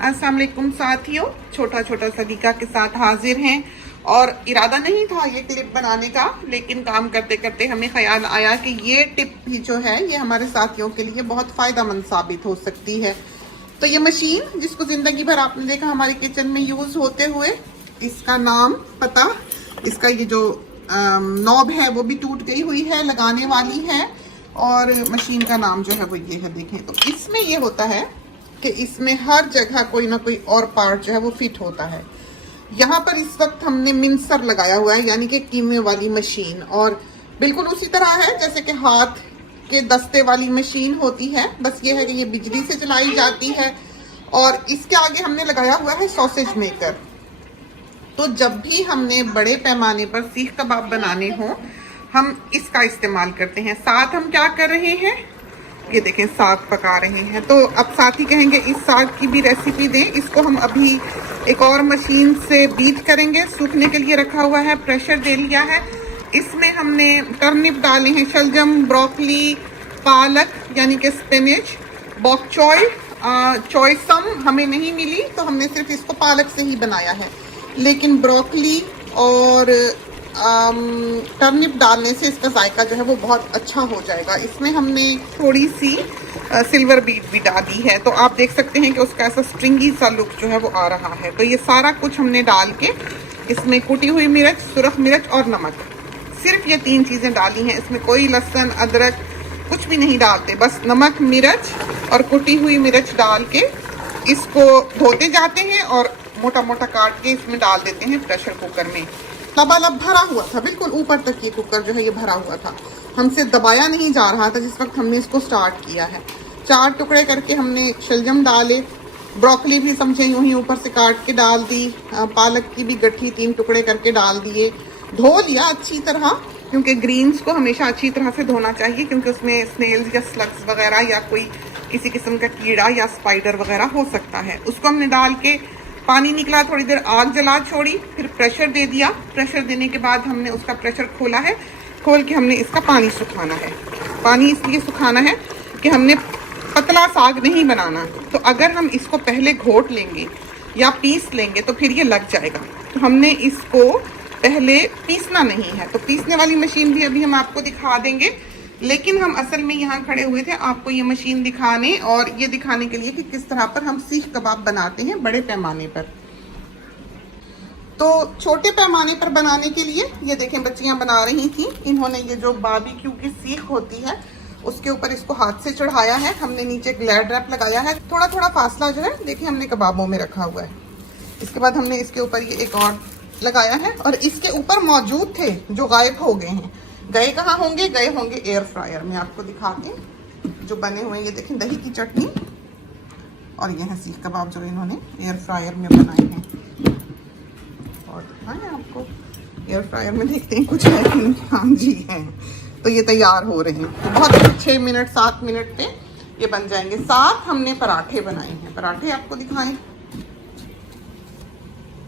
अस्सलाम वालेकुम साथियों, छोटा छोटा सदीका के साथ हाजिर हैं। और इरादा नहीं था ये क्लिप बनाने का, लेकिन काम करते करते हमें ख्याल आया कि ये टिप भी जो है ये हमारे साथियों के लिए बहुत फ़ायदेमंद साबित हो सकती है। तो ये मशीन जिसको ज़िंदगी भर आपने देखा हमारे किचन में यूज़ होते हुए, इसका नाम पता, इसका ये जो नॉब है वो भी टूट गई हुई है, लगाने वाली है। और मशीन का नाम जो है वो ये है। देखें तो इसमें ये होता है कि इसमें हर जगह कोई ना कोई और पार्ट जो है वो फिट होता है। यहाँ पर इस वक्त हमने मिंसर लगाया हुआ है, यानी कि कीमे वाली मशीन, और बिल्कुल उसी तरह है जैसे कि हाथ के दस्ते वाली मशीन होती है। बस ये है कि ये बिजली से चलाई जाती है। और इसके आगे हमने लगाया हुआ है सॉसेज मेकर। तो जब भी हमने बड़े पैमाने पर सीख कबाब बनाने हो, हम इसका इस्तेमाल करते हैं। साथ हम क्या कर रहे हैं, ये देखें, साग पका रहे हैं। तो अब साथी कहेंगे इस साग की भी रेसिपी दें। इसको हम अभी एक और मशीन से बीट करेंगे, सूखने के लिए रखा हुआ है, प्रेशर दे लिया है। इसमें हमने टर्निप डाले हैं, शलजम, ब्रोकली, पालक यानी कि स्पिनच, बॉक चॉय, चॉयसम हमें नहीं मिली तो हमने सिर्फ इसको पालक से ही बनाया है। लेकिन ब्रोकली और टर्निप डालने से इसका जायका जो है वो बहुत अच्छा हो जाएगा। इसमें हमने थोड़ी सी सिल्वर बीट भी डाली है, तो आप देख सकते हैं कि उसका ऐसा स्ट्रिंगी सा लुक जो है वो आ रहा है। तो ये सारा कुछ हमने डाल के इसमें कुटी हुई मिर्च, सुरख मिर्च और नमक, सिर्फ ये 3 चीज़ें डाली हैं। इसमें कोई लहसुन, अदरक कुछ भी नहीं डालते, बस नमक, मिर्च और कुटी हुई मिर्च डाल के इसको धोते जाते हैं और मोटा मोटा काट के इसमें डाल देते हैं प्रेशर कुकर में। लबालब भरा हुआ था, बिल्कुल ऊपर तक ये कुकर जो है ये भरा हुआ था, हमसे दबाया नहीं जा रहा था जिस वक्त हमने इसको स्टार्ट किया है। 4 टुकड़े करके हमने शलजम डाले, ब्रोकली भी समझे यूं ही ऊपर से काट के डाल दी, पालक की भी गट्ठी 3 टुकड़े करके डाल दिए, धो लिया अच्छी तरह, क्योंकि ग्रीन्स को हमेशा अच्छी तरह से धोना चाहिए, क्योंकि उसमें स्नेल्स या स्लग्स वगैरह या कोई किसी किस्म का कीड़ा या स्पाइडर वगैरह हो सकता है। उसको हमने डाल के पानी निकला, थोड़ी देर आग जला छोड़ी, फिर प्रेशर दे दिया। प्रेशर देने के बाद हमने उसका प्रेशर खोला है, खोल के हमने इसका पानी सुखाना है। पानी इसलिए सुखाना है कि हमने पतला साग नहीं बनाना, तो अगर हम इसको पहले घोट लेंगे या पीस लेंगे तो फिर ये लग जाएगा। तो हमने इसको पहले पीसना नहीं है। तो पीसने वाली मशीन भी अभी हम आपको दिखा देंगे, लेकिन हम असल में यहाँ खड़े हुए थे आपको ये मशीन दिखाने और ये दिखाने के लिए कि किस तरह पर हम सीख कबाब बनाते हैं बड़े पैमाने पर। तो छोटे पैमाने पर बनाने के लिए ये देखें, बच्चियां बना रही थी, इन्होंने ये जो बारबेक्यू की सीख होती है उसके ऊपर इसको हाथ से चढ़ाया है। हमने नीचे ग्लैड रैप लगाया है, थोड़ा थोड़ा फासला जो है देखिए हमने कबाबों में रखा हुआ है। इसके बाद हमने इसके ऊपर ये एक और लगाया है, और इसके ऊपर मौजूद थे जो गायब हो गए हैं। गए कहाँ होंगे, गए होंगे एयर फ्रायर में। आपको दिखाते जो बने हुए, ये देखें, दही की चटनी और ये है सीख कबाब जो इन्होंने एयर फ्रायर में बनाए हैं। और दिखाएं आपको एयर फ्रायर में, देखते हैं कुछ है कि नहीं। हाँ जी है। तो ये तैयार हो रहे हैं, तो बहुत 6 मिनट 7 मिनट पे ये बन जाएंगे। साथ हमने पराठे बनाए हैं, पराठे आपको दिखाएं,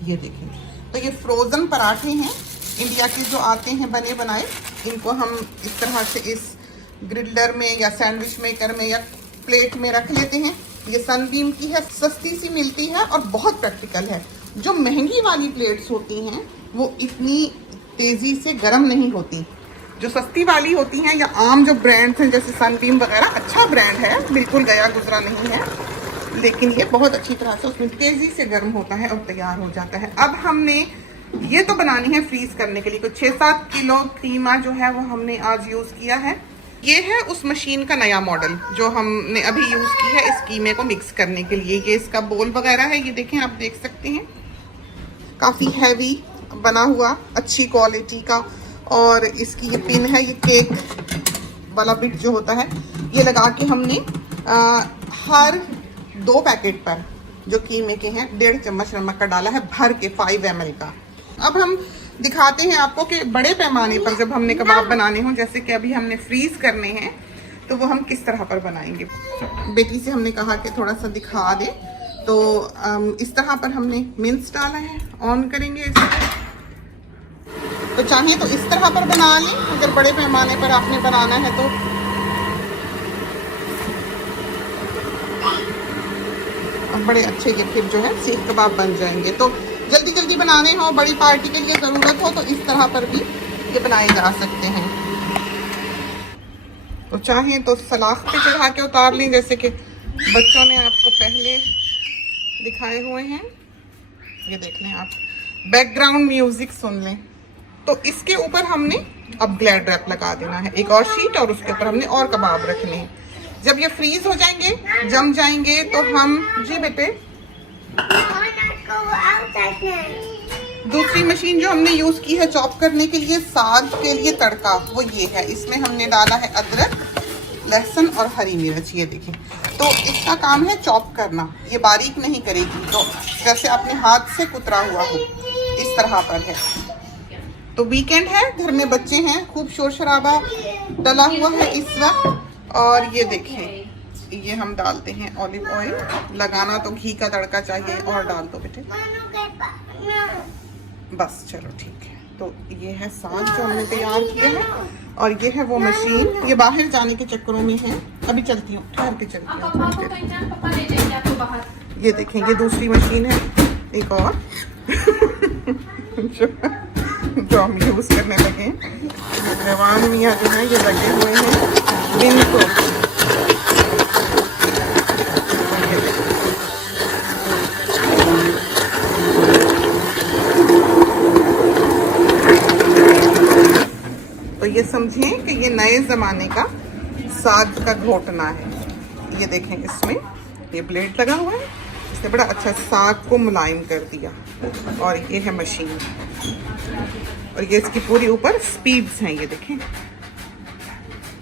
ये देखें। तो ये फ्रोज़न पराठे हैं, इंडिया के जो आते हैं बने बनाए। इनको हम इस तरह से इस ग्रिल्डर में या सैंडविच मेकर में या प्लेट में रख लेते हैं। ये सनबीम की है, सस्ती सी मिलती है और बहुत प्रैक्टिकल है। जो महंगी वाली प्लेट्स होती हैं वो इतनी तेज़ी से गर्म नहीं होती। जो सस्ती वाली होती हैं या आम जो ब्रांड्स हैं जैसे सनबीम वगैरह, अच्छा ब्रांड है, बिल्कुल गया गुजरा नहीं है, लेकिन ये बहुत अच्छी तरह से उसमें तेज़ी से गर्म होता है और तैयार हो जाता है। अब हमने ये तो बनानी है फ्रीज करने के लिए, कुछ 6-7 किलो कीमा जो है वो हमने आज यूज़ किया है। ये है उस मशीन का नया मॉडल जो हमने अभी यूज़ की है इस कीमे को मिक्स करने के लिए। ये इसका बोल वगैरह है, ये देखें, आप देख सकते हैं, काफ़ी हैवी बना हुआ, अच्छी क्वालिटी का। और इसकी ये पिन है, ये केक वाला बिट जो होता है, ये लगा के हमने हर 2 पैकेट पर जो कीमे के हैं 1.5 चम्मच नमक का डाला है, भर के 5 ml का। अब हम दिखाते हैं आपको कि बड़े पैमाने पर जब हमने कबाब बनाने हों, जैसे कि अभी हमने फ्रीज करने हैं, तो वो हम किस तरह पर बनाएंगे। बेटी से हमने कहा कि थोड़ा सा दिखा दे, तो इस तरह पर हमने मिंस डाला है। ऑन करेंगे इसे, तो चाहे तो इस तरह पर बना लें, अगर बड़े पैमाने पर आपने बनाना है तो। और बड़े अच्छे ये फिर जो है सीख कबाब बन जाएंगे। तो जल्दी जल्दी बनाने हो, बड़ी पार्टी के लिए ज़रूरत हो तो इस तरह पर भी ये बनाए जा सकते हैं। तो चाहें तो सलाख पे चढ़ा के उतार लें, जैसे कि बच्चों ने आपको पहले दिखाए हुए हैं। ये देख लें आप, बैकग्राउंड म्यूजिक सुन लें। तो इसके ऊपर हमने अब ग्लैड रैप लगा देना है, एक और शीट, और उसके ऊपर हमने और कबाब रखने हैं। जब ये फ्रीज हो जाएंगे, जम जाएंगे, तो हम जी बेटे दूसरी मशीन जो हमने यूज की है चॉप करने के लिए साग के लिए तड़का, वो ये है। इसमें हमने डाला है अदरक, लहसुन और हरी मिर्च। ये देखिए, तो इसका काम है चॉप करना, ये बारीक नहीं करेगी। तो जैसे अपने हाथ से कुतरा हुआ हो इस तरह पर है। तो वीकेंड है, घर में बच्चे हैं, खूब शोर शराबा डला हुआ है इस वक्त। और ये देखें, ये हम डालते हैं ऑलिव ऑयल। लगाना तो घी का तड़का चाहिए, और डाल दो बेटे बस। चलो ठीक है। तो ये है साग जो हमने तैयार किया है, और ये है वो मशीन। ये बाहर जाने के चक्करों में है, अभी चलती हूँ, ठहर के चलती हूँ। ये देखें, ये दूसरी मशीन है, एक और जो हम यूज करने लगे। जवान मियाँ जो है ये लगे हुए हैं दिन को। तो ये समझें कि ये नए ज़माने का साग का घोटना है। ये देखें, इसमें ये ब्लेड लगा हुआ है, इसने बड़ा अच्छा साग को मुलायम कर दिया। और ये है मशीन, और ये इसकी पूरी ऊपर स्पीड्स हैं। ये देखें,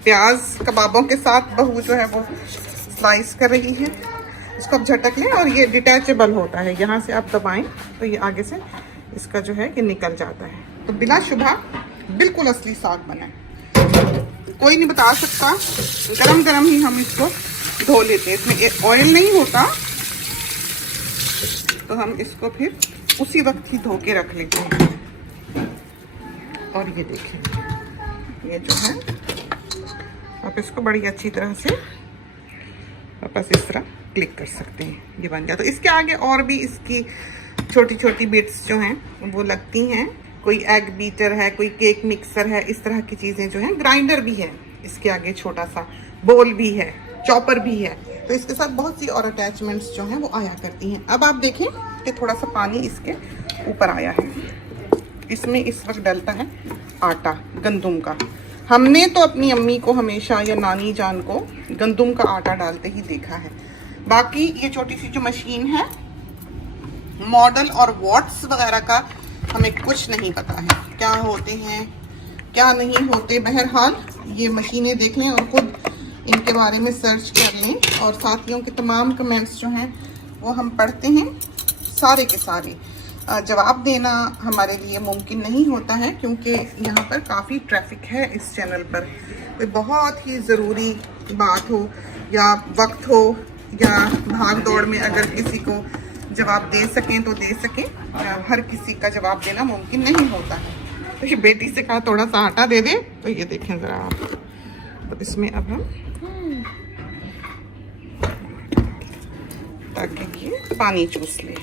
प्याज कबाबों के साथ बहू जो है वो स्लाइस कर रही है। इसको आप झटक लें, और ये डिटैचेबल होता है, यहाँ से आप दबाएं तो ये आगे से इसका जो है कि निकल जाता है। तो बिला शुबा बिल्कुल असली साग बना है, कोई नहीं बता सकता। गरम गरम ही हम इसको धो लेते हैं, इसमें ऑयल नहीं होता, तो हम इसको फिर उसी वक्त ही धो के रख लेते हैं। और ये देखें, ये जो है आप इसको बड़ी अच्छी तरह से वापस इस तरह क्लिक कर सकते हैं, ये बन गया। तो इसके आगे और भी इसकी छोटी छोटी बिट्स जो हैं वो लगती हैं। कोई एग बीटर है, कोई केक मिक्सर है, इस तरह की चीज़ें जो हैं। ग्राइंडर भी है इसके आगे, छोटा सा बोल भी है, चॉपर भी है। तो इसके साथ बहुत सी और अटैचमेंट्स जो हैं वो आया करती हैं। अब आप देखें कि थोड़ा सा पानी इसके ऊपर आया है। इसमें इस वक्त डलता है आटा गंदुम का। हमने तो अपनी अम्मी को हमेशा या नानी जान को गंदुम का आटा डालते ही देखा है। बाकी ये छोटी सी जो मशीन है, मॉडल और वॉट्स वगैरह का हमें कुछ नहीं पता है, क्या होते हैं क्या नहीं होते। बहरहाल ये मशीनें देख लें और खुद इनके बारे में सर्च कर लें। और साथियों के तमाम कमेंट्स जो हैं वो हम पढ़ते हैं, सारे के सारे। जवाब देना हमारे लिए मुमकिन नहीं होता है, क्योंकि यहाँ पर काफ़ी ट्रैफिक है इस चैनल पर। कोई बहुत ही ज़रूरी बात हो या वक्त हो या भाग दौड़ में अगर किसी को जवाब दे सकें तो दे सकें, हर किसी का जवाब देना मुमकिन नहीं होता है। तो ये बेटी से कहा थोड़ा सा आटा दे दे, तो ये देखें ज़रा आप। तो इसमें अब हम ताकि ये पानी चूस ले।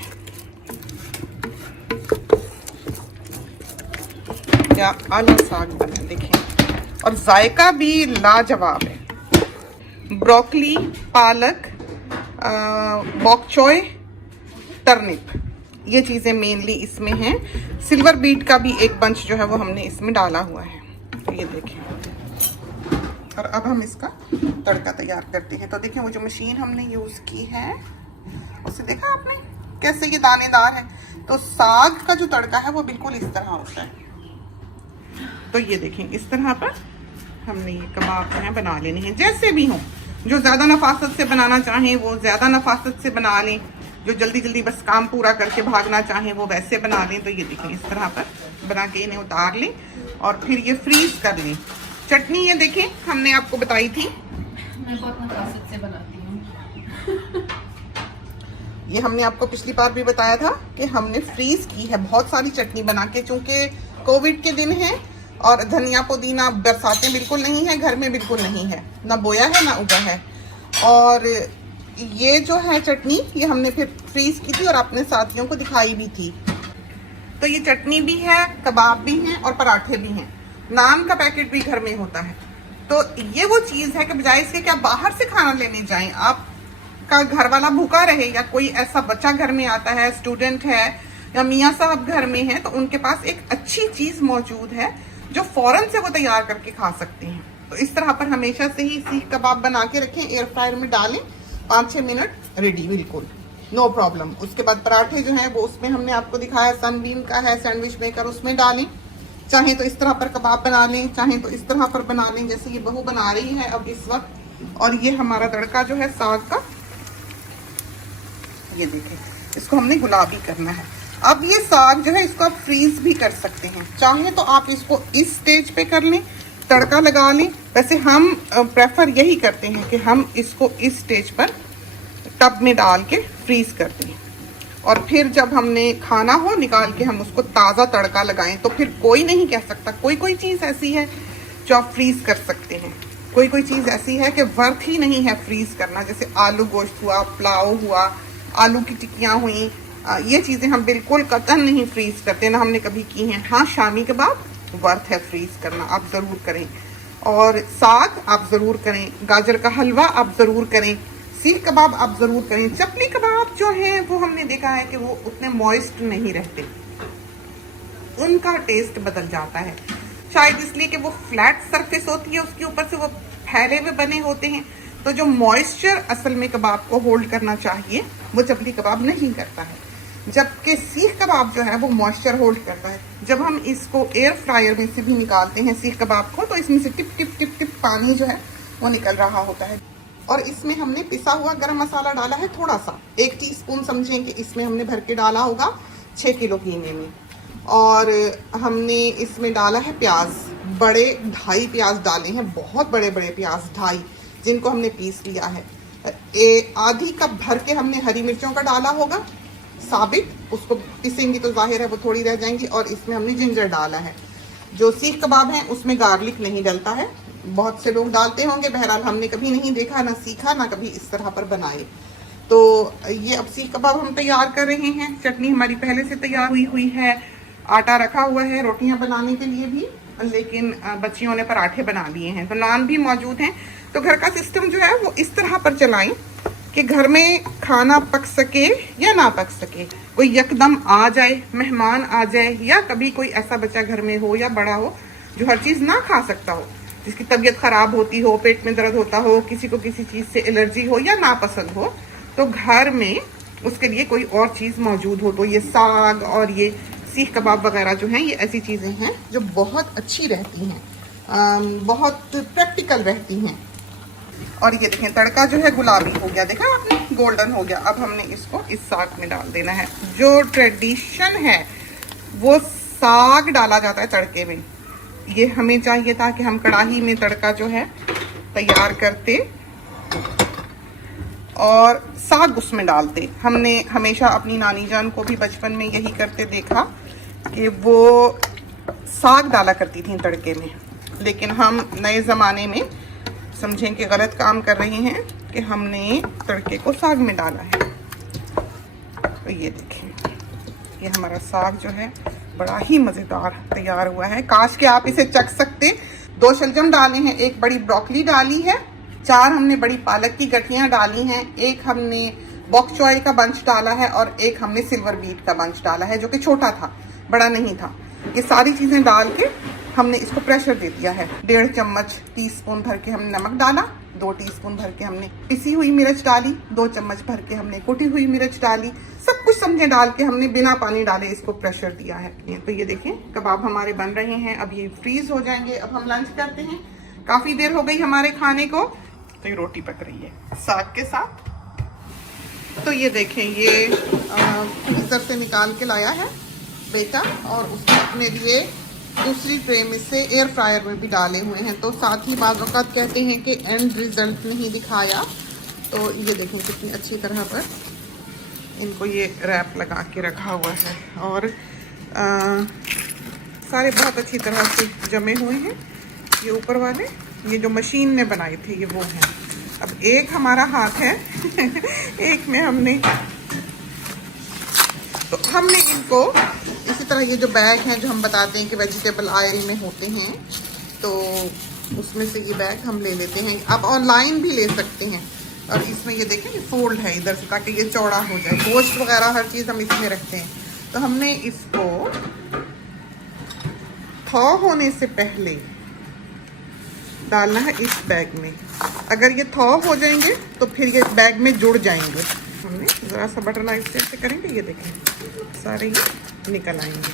क्या आला साग बना देखें, और जायका भी लाजवाब है। ब्रोकली, पालक, बॉक चॉय, टर्निप, ये चीज़ें मेनली इसमें हैं। सिल्वर बीट का भी एक बंच जो है वो हमने इसमें डाला हुआ है। तो ये देखें, और अब हम इसका तड़का तैयार करते हैं। तो देखें, वो जो मशीन हमने यूज़ की है उसे देखा आपने कैसे ये दानेदार है। तो साग का जो तड़का है वो बिल्कुल इस तरह होता है। तो ये देखें, इस तरह पर हमने ये कबाब जो है बना लेने हैं, जैसे भी हों। जो ज़्यादा नफासत से बनाना चाहें वो ज़्यादा नफासत से बना लें, जो जल्दी जल्दी बस काम पूरा करके भागना चाहें वो वैसे बना लें। तो ये देखें, इस तरह पर बना के इन्हें उतार लें और फिर ये फ्रीज कर लें। चटनी ये देखें हमने आपको बताई थी, मैं बहुत नफासत से बनाती हूँ। ये हमने आपको पिछली बार भी बताया था कि हमने फ्रीज की है बहुत सारी चटनी बना के, चूंकि कोविड के दिन है और धनिया पुदीना बरसातें बिल्कुल नहीं है, घर में बिल्कुल नहीं है, ना बोया है ना उगा है। और ये जो है चटनी, ये हमने फिर फ्रीज की थी और अपने साथियों को दिखाई भी थी। तो ये चटनी भी है, कबाब भी हैं और पराठे भी हैं। नान का पैकेट भी घर में होता है। तो ये वो चीज़ है कि बजाय इसके कि आप बाहर से खाना लेने जाएं, आपका घर वाला भूखा रहे या कोई ऐसा बच्चा घर में आता है, स्टूडेंट है या मियाँ साहब घर में है, तो उनके पास एक अच्छी चीज़ मौजूद है जो फ़ौरन से वो तैयार करके खा सकते हैं। तो इस तरह पर हमेशा से ही सीख कबाब बना के रखें, एयर फ्रायर में डालें, 5-6 मिनट रेडी, बिल्कुल नो प्रॉब्लम। उसके बाद पराठे जो हैं वो उसमें हमने आपको दिखाया, सनबीन का है सैंडविच मेकर, उसमें डालें। चाहे तो इस तरह पर कबाब बना लें, चाहे तो इस तरह पर बना लें जैसे ये बहू बना रही है अब इस वक्त। और ये हमारा तड़का जो है साग का, ये देखें, इसको हमने गुलाबी करना है। अब ये साग जो है इसको आप फ्रीज भी कर सकते हैं, चाहे तो आप इसको इस स्टेज पे कर लें, तड़का लगा लें। वैसे हम प्रेफर यही करते हैं कि हम इसको इस स्टेज पर टब में डाल के फ्रीज कर दें और फिर जब हमने खाना हो निकाल के हम उसको ताज़ा तड़का लगाएं। तो फिर कोई नहीं कह सकता, कोई कोई चीज़ ऐसी है जो आप फ्रीज कर सकते हैं, कोई कोई चीज़ ऐसी है कि वर्थ ही नहीं है फ्रीज करना, जैसे आलू गोश्त हुआ, पुलाव हुआ, आलू की टिक्कियाँ हुई, ये चीज़ें हम बिल्कुल कतई नहीं फ्रीज करते, ना हमने कभी की हैं। हाँ, शामी कबाब वर्थ है फ्रीज करना, आप ज़रूर करें। और साग आप ज़रूर करें, गाजर का हलवा आप ज़रूर करें, सीख कबाब आप ज़रूर करें। चपली कबाब जो हैं वो हमने देखा है कि वो उतने मॉइस्ट नहीं रहते, उनका टेस्ट बदल जाता है, शायद इसलिए कि वो फ्लैट सरफेस होती है, उसके ऊपर से वो फैले हुए बने होते हैं। तो जो मॉइस्चर असल में कबाब को होल्ड करना चाहिए वो चपली कबाब नहीं करता है, जबकि सीख कबाब जो है वो मॉइस्चर होल्ड करता है। जब हम इसको एयर फ्रायर में से भी निकालते हैं सीख कबाब को, तो इसमें से टिप टिप टिप टिप पानी जो है वो निकल रहा होता है। और इसमें हमने पिसा हुआ गरम मसाला डाला है थोड़ा सा, 1 टीस्पून समझें कि इसमें हमने भर के डाला होगा 6 किलो कीमे में। और हमने इसमें डाला है प्याज, बड़े 2.5 प्याज डाले हैं, बहुत बड़े बड़े प्याज 2.5, जिनको हमने पीस लिया है। आधी कप भर के हमने हरी मिर्चों का डाला होगा साबित, उसको पिसेंगी तो जाहिर है वो थोड़ी रह जाएंगी। और इसमें हमने जिंजर डाला है। जो सीख कबाब है उसमें गार्लिक नहीं डलता है, बहुत से लोग डालते होंगे, बहरहाल हमने कभी नहीं देखा, ना सीखा, ना कभी इस तरह पर बनाए। तो ये अब सीख कबाब हम तैयार कर रहे हैं। चटनी हमारी पहले से तैयार हुई है, आटा रखा हुआ है रोटियां बनाने के लिए भी, लेकिन बच्चियों ने पराठे बना लिए हैं, तो नान भी मौजूद हैं। तो घर का सिस्टम जो है वो इस तरह पर चलाएं कि घर में खाना पक सके या ना पक सके, कोई यकदम आ जाए, मेहमान आ जाए, या कभी कोई ऐसा बच्चा घर में हो या बड़ा हो जो हर चीज़ ना खा सकता हो, जिसकी तबीयत ख़राब होती हो, पेट में दर्द होता हो, किसी को किसी चीज़ से एलर्जी हो या नापसंद हो, तो घर में उसके लिए कोई और चीज़ मौजूद हो। तो ये साग और ये सीख कबाब वगैरह जो हैं, ये ऐसी चीज़ें हैं जो बहुत अच्छी रहती हैं, बहुत प्रैक्टिकल रहती हैं। और ये देखें तड़का जो है गुलाबी हो गया, देखा आपने, गोल्डन हो गया। अब हमने इसको इस साग में डाल देना है। जो ट्रेडिशन है वो साग डाला जाता है तड़के में, ये हमें चाहिए था कि हम कढ़ाई में तड़का जो है तैयार करते और साग उसमें डालते। हमने हमेशा अपनी नानी जान को भी बचपन में यही करते देखा कि वो साग डाला करती थी तड़के में, लेकिन हम नए ज़माने में समझें कि गलत काम कर रहे हैं कि हमने तड़के को साग में डाला है। तो ये देखें, ये हमारा साग जो है बड़ा ही मज़ेदार तैयार हुआ है। काश के आप इसे चख सकते। 2 शलजम डाले हैं, 1 बड़ी ब्रोकली डाली है, 4 हमने बड़ी पालक की गठियाँ डाली हैं, 1 हमने बॉक चॉय का बंच डाला है और 1 हमने सिल्वर बीट का बंच डाला है, जो कि छोटा था, बड़ा नहीं था। ये सारी चीज़ें डाल के हमने इसको प्रेशर दे दिया है। 1.5 चम्मच टीस्पून भर के हमने नमक डाला, 2 टीस्पून भर के हमने पिसी हुई मिर्च डाली, 2 चम्मच भर के हमने कुटी हुई मिर्च डाली, सब कुछ समझे डाल के हमने बिना पानी डाले इसको प्रेशर दिया है। तो ये देखें कबाब हमारे बन रहे हैं, अब ये फ्रीज हो जाएंगे। अब हम लंच करते हैं, काफ़ी देर हो गई हमारे खाने को। तो ये रोटी पक रही है साग के साथ। तो ये देखें, ये फ्रीजर से निकाल के लाया है बेटा, और उसने अपने लिए दूसरी ट्रे में से एयर फ्रायर में भी डाले हुए हैं। तो साथ ही बाज़ वक़्त कहते हैं कि एंड रिजल्ट नहीं दिखाया। तो ये देखें कितनी अच्छी तरह पर इनको ये रैप लगा के रखा हुआ है, और सारे बहुत अच्छी तरह से जमे हुए हैं। ये ऊपर वाले, ये जो मशीन ने बनाए थे, ये वो हैं। अब एक हमारा हाथ है एक में हमने, तो हमने इनको इसी तरह, ये जो बैग हैं जो हम बताते हैं कि वेजिटेबल आयल में होते हैं, तो उसमें से ये बैग हम ले लेते हैं। आप ऑनलाइन भी ले सकते हैं। और इसमें ये देखें, ये फोल्ड है इधर से ताकि ये चौड़ा हो जाए। गोश्त वगैरह हर चीज़ हम इसमें रखते हैं। तो हमने इसको थॉ होने से पहले डालना है इस बैग में। अगर ये थॉ हो जाएंगे तो फिर ये बैग में जुड़ जाएंगे। हमने ज़रा सा बटर नाइफ से करेंगे, ये देखें सारे ये निकल आएंगे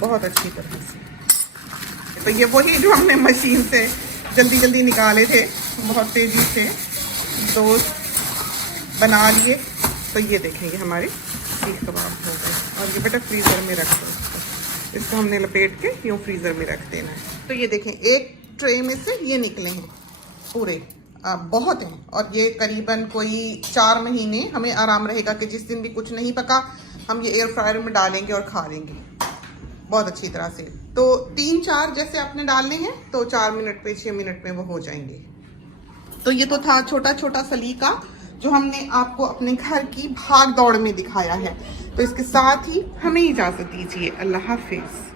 बहुत अच्छी तरह से। तो ये वही जो हमने मशीन से जल्दी जल्दी निकाले थे, बहुत तेज़ी से दोस्त बना लिए। तो ये देखें ये हमारे सीख कबाब हो गए। और ये बेटा फ्रीज़र में रख दो इसको हमने लपेट के यूँ फ्रीज़र में रख देना है। तो ये देखें एक ट्रे में से ये निकले हैं पूरे, बहुत हैं। और ये करीबन कोई 4 महीने हमें आराम रहेगा कि जिस दिन भी कुछ नहीं पका हम ये एयर फ्रायर में डालेंगे और खा लेंगे बहुत अच्छी तरह से। तो 3-4 जैसे आपने डालने हैं तो 4 मिनट पे 6 मिनट में वो हो जाएंगे। तो ये तो था छोटा छोटा सलीका जो हमने आपको अपने घर की भाग दौड़ में दिखाया है। तो इसके साथ ही हमें इजाज़त दीजिए। अल्लाह हाफिज़।